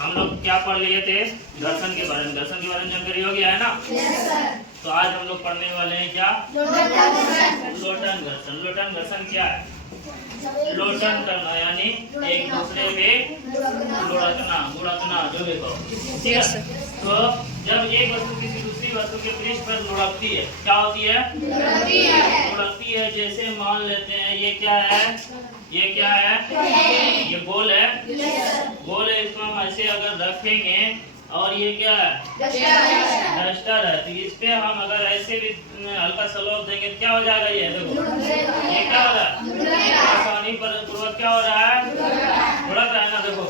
हम लोग क्या पढ़ लिए थे? घर्षण के बारे में। घर्षण के बारे में जानकारी हो गया है ना? तो आज हम लोग पढ़ने वाले हैं क्या? लोटन घर्षण। लोटन घर्षण क्या है? लोटन करना यानी एक दूसरे पे लुढ़कना जो भी कहो, ठीक है। तो जब एक वस्तु किसी दूसरी वस्तु के पृष्ठ पर लुढ़कती है, क्या होती है? लुढ़कती है। जैसे मान लेते हैं ये क्या है? ये क्या है? ये गोल है। गोल है, इसको हम ऐसे अगर रखेंगे और ये क्या है? डस्टर है। तो इस पे हम अगर ऐसे भी हल्का स्लोप देंगे तो क्या हो जाएगा? ये देखो, ये क्या हो रहा है? आसानी पूर्वक क्या हो रहा है? लुढ़क रहा है ना, देखो।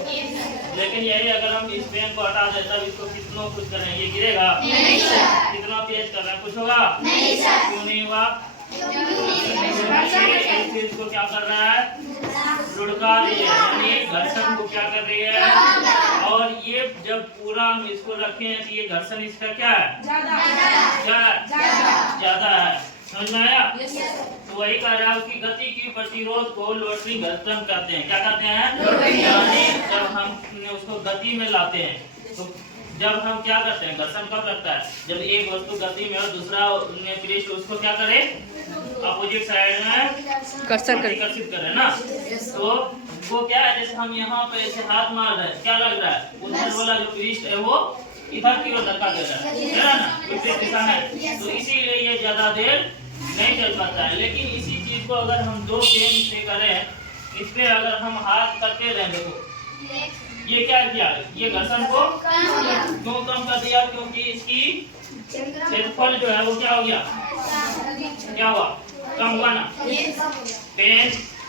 लेकिन यही अगर हम इस पेन को हटा दें तब इसको कितना कुछ करें, ये गिरेगा? कितना तेज कर रहा है, कुछ होगा? क्यों नहीं हुआ? इस चीज को क्या कर रहा है? लुढ़का रही है, यानी घर्षण को क्या कर रही है? और ये जब पूरा हम इसको रखे हैं तो ये घर्षण इसका क्या है? ज्यादा है। समझ में आया? तो वही कह रहा है कि गति की प्रतिरोध को लोटनी घर्षण कहते हैं। क्या कहते हैं? यानी जब हम उसको गति में लाते हैं तो जब हम क्या करते हैं? घर्षण कब लगता है? जब एक वस्तु गति में और दूसरा पृष्ठ उसको क्या करे? अपोजिट साइड में आकर्षित करे ना। तो वो क्या है? जैसे हम यहाँ पे ऐसे हाथ मार रहे हैं, क्या लग रहा है? उधर वाला जो पृष्ठ है वो इधर की ओर धक्का दे रहा है ना, विपरीत दिशा में। तो इसीलिए ये ज्यादा देर नहीं चल पाता है। लेकिन इसी चीज को अगर हम दो पेन से करें, इस पे अगर हम हाथ करते रहे, देखो ये क्या किया? ये घर्षण को क्यों कम कर दिया? क्योंकि इसकी क्षेत्रफल जो है वो क्या हो गया? क्या हुआ? कम हुआ ना।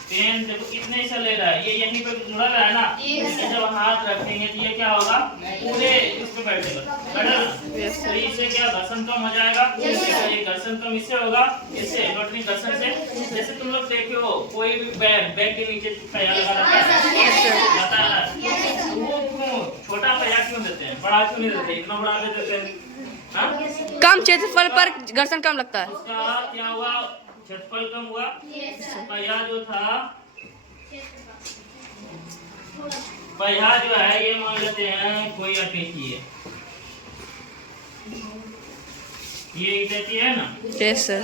पेन देखो कितने से ले रहा है, ये यहीं पे मुड़ रहा है ना। जब हाथ रखेंगे तो ये क्या होगा? पूरे इस पे बैठेगा, तो इससे क्या घर्षण कम हो जाएगा? ये घर्षण कम इससे होगा, इससे लोटनी घर्षण से। जैसे तुम लोग देखे हो कोई भी बैग के नीचे पहिया लगा रहता है, वो क्यों छोटा पहिया क्यों देते हैं? बड़ा क्यों नहीं देते? इतना बड़ा दे देते हैं। कम क्षेत्रफल पर घर्षण कम लगता है। उसका क्या हुआ? क्षेत्रफल कम हुआ। पहिया जो था, पहिया जो है ये मान लेते हैं कोई अटेची है, ये अटेची है ना। Yes sir.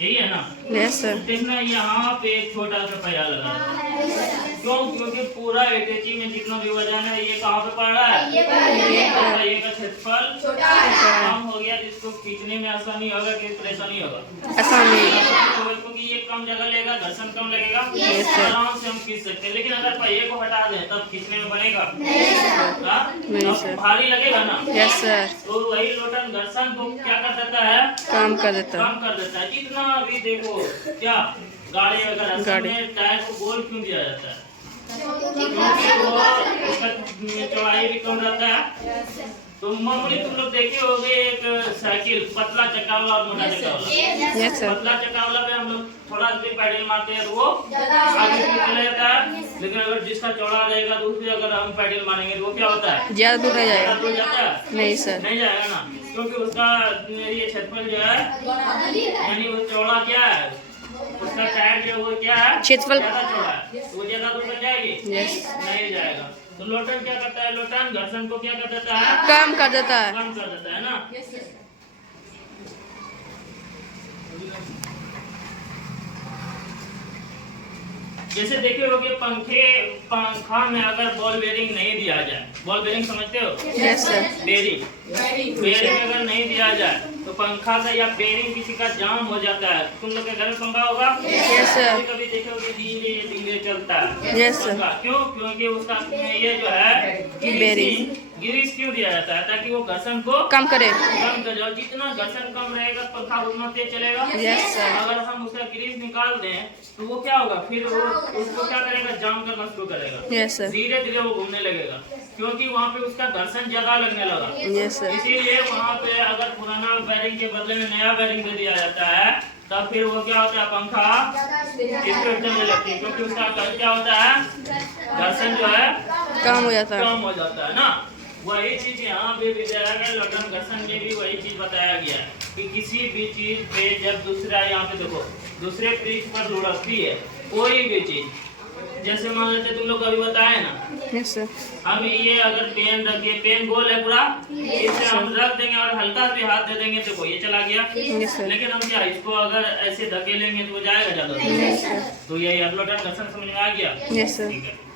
यही है ना? Yes sir. देखना यहाँ पे एक छोटा सा पहिया लगा है। क्यों? क्योंकि पूरा अटैची में जितना भी वजन है ये कहाँ पे पड़ रहा है? ये का क्षेत्रफल कम हो गया, जिसको खींचने में आसानी होगा कि परेशानी होगा? आसानी। क्योंकि ये कम जगह लेगा, घर्षण कम लगेगा, आराम से हम खींच सकते हैं। लेकिन अगर पहिए को हटा दें तब खींचने में बनेगा? भारी लगेगा ना। Yes sir. तो वही लोटन घर्षण को क्या कर देता है? कम कर देता है। जितना अभी देखो क्या गाड़ी वगैरह में टायर को गोल क्यों दिया जाता है? क्योंकि वो उसका चौड़ाई भी कम रहता है। तो मामूली तुम लोग देखे होंगे एक साइकिल पतला चक्का वाला और मोटा चक्का वाला। पतला चक्का वाला पे हम लोग थोड़ा सा पैडल मारते हैं तो वो आगे चला जाता है। लेकिन अगर जिसका चौड़ा रहेगा तो उसमें अगर हम पैडल मारेंगे तो वो क्या होता है? ज्यादा दूर नहीं जाएगा। दूर जाता है? नहीं सर, नहीं जाएगा ना। क्योंकि उसका ये क्षेत्रफल जो है यानी वो चौड़ा क्या है, उसका टायर जो वो क्या है? क्षेत्रफल ज्यादा चौड़ा है, वो ज्यादा दूर तक जाएगी? यस। नहीं जाएगा। तो लोटन क्या करता है? लोटन घर्षण को क्या कर देता है? कम कर देता है। कम कर देता है ना। जैसे देखे होगे पंखा में अगर बॉल बेरिंग नहीं दिया जाए, बॉल बेरिंग समझते हो? Yes sir. बेरिंग अगर नहीं दिया जाए तो पंखा का या बेरिंग किसी का जाम हो जाता है। तुम लोग के घर में पंखा होगा? Yes sir. कभी देखे होगे धीरे चलता है। Yes sir. क्यों? क्योंकि उसका ये जो है बेरिंग ग्रीस क्यों दिया जाता है? ताकि वो घर्षण को कम करे। कम कर जाओ। जितना घर्षण कम रहेगा पंखा उतना तेज चलेगा। Yes sir. अगर हम उसका ग्रीस निकाल दें तो वो क्या होगा? फिर वो उसको क्या करेगा? जाम करना शुरू करेगा। Yes sir. धीरे धीरे वो घूमने लगेगा, क्योंकि वहाँ पे उसका घर्षण ज्यादा लगने लगा। Yes sir. इसीलिए वहाँ पे अगर पुराना बेरिंग के बदले में नया बेरिंग दे दिया जाता है तब फिर वो क्या होता है? पंखा स्पीड चलने लगती है, क्योंकि उसका क्या होता है? घर्षण जो है कम हो जाता है ना। वही चीज यहाँ पे भी दिया गया। लोटन घर्षण में भी वही चीज बताया गया कि किसी भी चीज पे जब दूसरा, यहाँ पे देखो, दूसरे पृष्ठ पर लुढ़कती है कोई भी चीज, जैसे मान लेते तुम लोग अभी बताए ना, यस सर। हम ये अगर पेन रखिए, पेन गोल है पूरा, इसे हम रख देंगे और हल्का भी हाथ दे देंगे तो ये चला गया। Yes sir. लेकिन हम क्या इसको अगर ऐसे धकेलेंगे तो वो जाएगा ज्यादा। Yes sir. तो ये अवलोटन घर्षण समझ में आ गया? Yes sir. ठीक है।